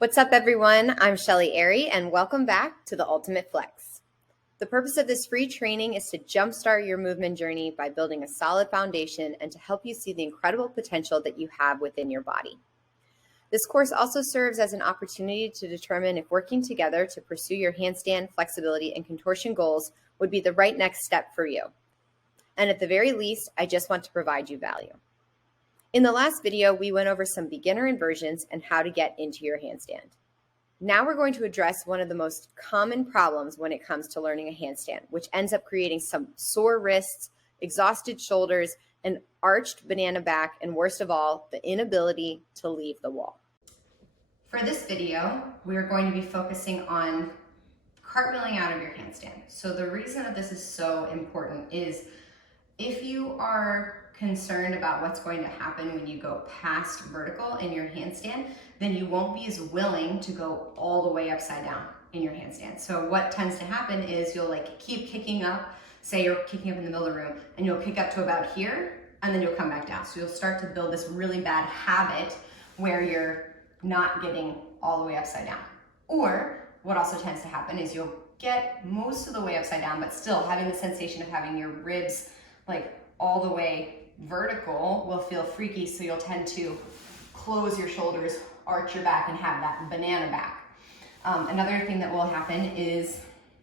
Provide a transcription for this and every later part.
What's up, everyone? I'm Shelly and welcome back to the Ultimate Flex. The purpose of this free training is to jumpstart your movement journey by building a solid foundation and to help you see the incredible potential that you have within your body. This course also serves as an opportunity to determine if working together to pursue your handstand, flexibility, and contortion goals would be the right next step for you. And at the very least, I just want to provide you value. In the last video, we went over some beginner inversions and how to get into your handstand. Now we're going to address one of the most common problems when it comes to learning a handstand, which ends up creating some sore wrists, exhausted shoulders, an arched banana back, and worst of all, the inability to leave the wall. For this video, we are going to be focusing on cartwheeling out of your handstand. So the reason that this is so important is if you are concerned about what's going to happen when you go past vertical in your handstand, then you won't be as willing to go all the way upside down in your handstand. So what tends to happen is you'll keep kicking up, say you're kicking up in the middle of the room, and you'll kick up to about here, and then you'll come back down. So you'll start to build this really bad habit where you're not getting all the way upside down. Or what also tends to happen is you'll get most of the way upside down, but still having the sensation of having your ribs all the way vertical will feel freaky, so you'll tend to close your shoulders, arch your back, and have that banana back. Another thing that will happen is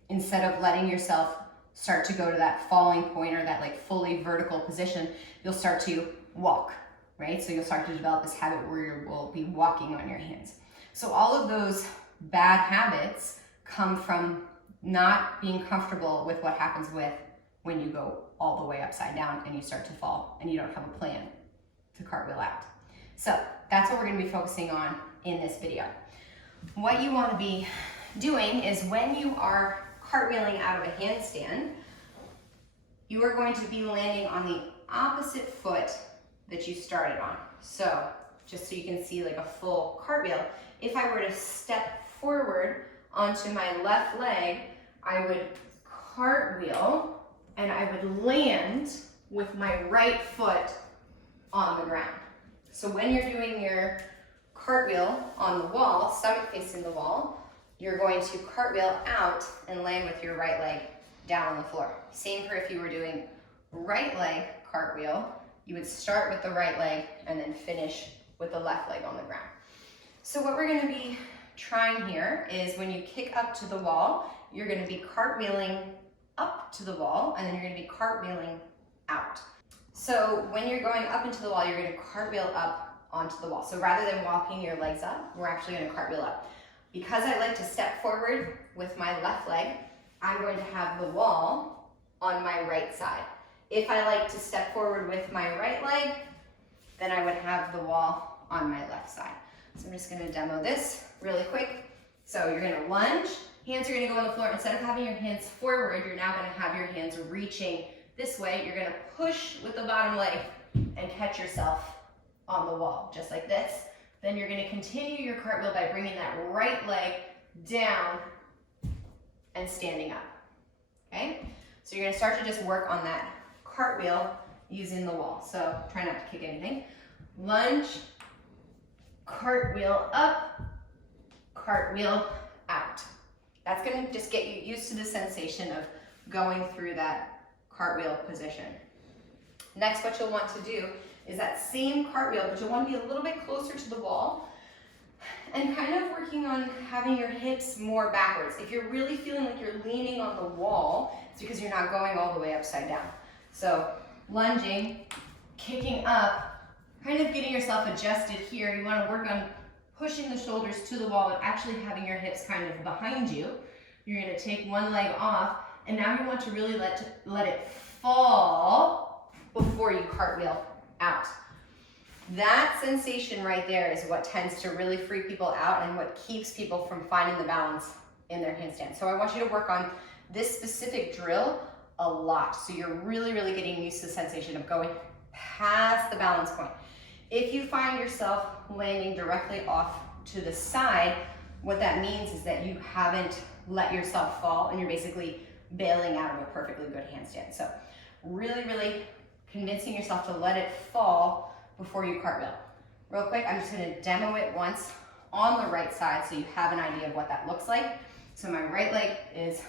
instead of letting yourself start to go to that falling point or that fully vertical position, you'll start to walk, right? So you'll start to develop this habit where you will be walking on your hands. So all of those bad habits come from not being comfortable with what happens when you go all the way upside down and you start to fall and you don't have a plan to cartwheel out. So that's what we're going to be focusing on in this video. What you want to be doing is when you are cartwheeling out of a handstand, you are going to be landing on the opposite foot that you started on. So just so you can see a full cartwheel, if I were to step forward onto my left leg, I would cartwheel and I would land with my right foot on the ground. So when you're doing your cartwheel on the wall, stomach facing the wall, you're going to cartwheel out and land with your right leg down on the floor. Same for if you were doing right leg cartwheel, you would start with the right leg and then finish with the left leg on the ground. So what we're gonna be trying here is when you kick up to the wall, you're gonna be cartwheeling up to the wall, and then you're going to be cartwheeling out. So when you're going up into the wall, you're going to cartwheel up onto the wall. So rather than walking your legs up, we're actually going to cartwheel up. Because I like to step forward with my left leg, I'm going to have the wall on my right side. If I like to step forward with my right leg, then I would have the wall on my left side. So I'm just going to demo this really quick. So you're going to lunge. Hands are going to go on the floor. Instead of having your hands forward, you're now going to have your hands reaching this way. You're going to push with the bottom leg and catch yourself on the wall, just like this. Then you're going to continue your cartwheel by bringing that right leg down and standing up. Okay? So you're going to start to just work on that cartwheel using the wall. So try not to kick anything. Lunge, cartwheel up, cartwheel out. That's going to just get you used to the sensation of going through that cartwheel position. Next, what you'll want to do is that same cartwheel, but you'll want to be a little bit closer to the wall and kind of working on having your hips more backwards. If you're really feeling like you're leaning on the wall, it's because you're not going all the way upside down. So lunging, kicking up, kind of getting yourself adjusted here. You want to work on pushing the shoulders to the wall and actually having your hips kind of behind you. You're going to take one leg off, and now you want to really let it fall before you cartwheel out. That sensation right there is what tends to really freak people out and what keeps people from finding the balance in their handstand. So I want you to work on this specific drill a lot, so you're really, really getting used to the sensation of going past the balance point. If you find yourself landing directly off to the side, what that means is that you haven't let yourself fall and you're basically bailing out of a perfectly good handstand. So really, really convincing yourself to let it fall before you cartwheel. Real quick, I'm just going to demo it once on the right side so you have an idea of what that looks like. So my right leg is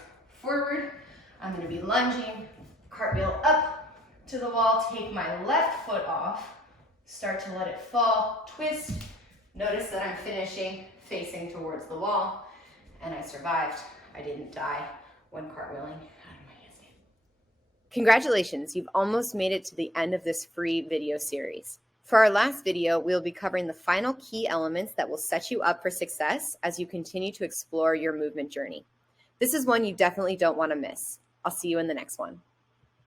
forward. I'm going to be lunging, cartwheel up to the wall, take my left foot off, start to let it fall, twist. Notice that I'm finishing facing towards the wall, and I survived. I didn't die when cartwheeling out of my handstand. Congratulations, you've almost made it to the end of this free video series. For our last video, we'll be covering the final key elements that will set you up for success as you continue to explore your movement journey. This is one you definitely don't want to miss. I'll see you in the next one.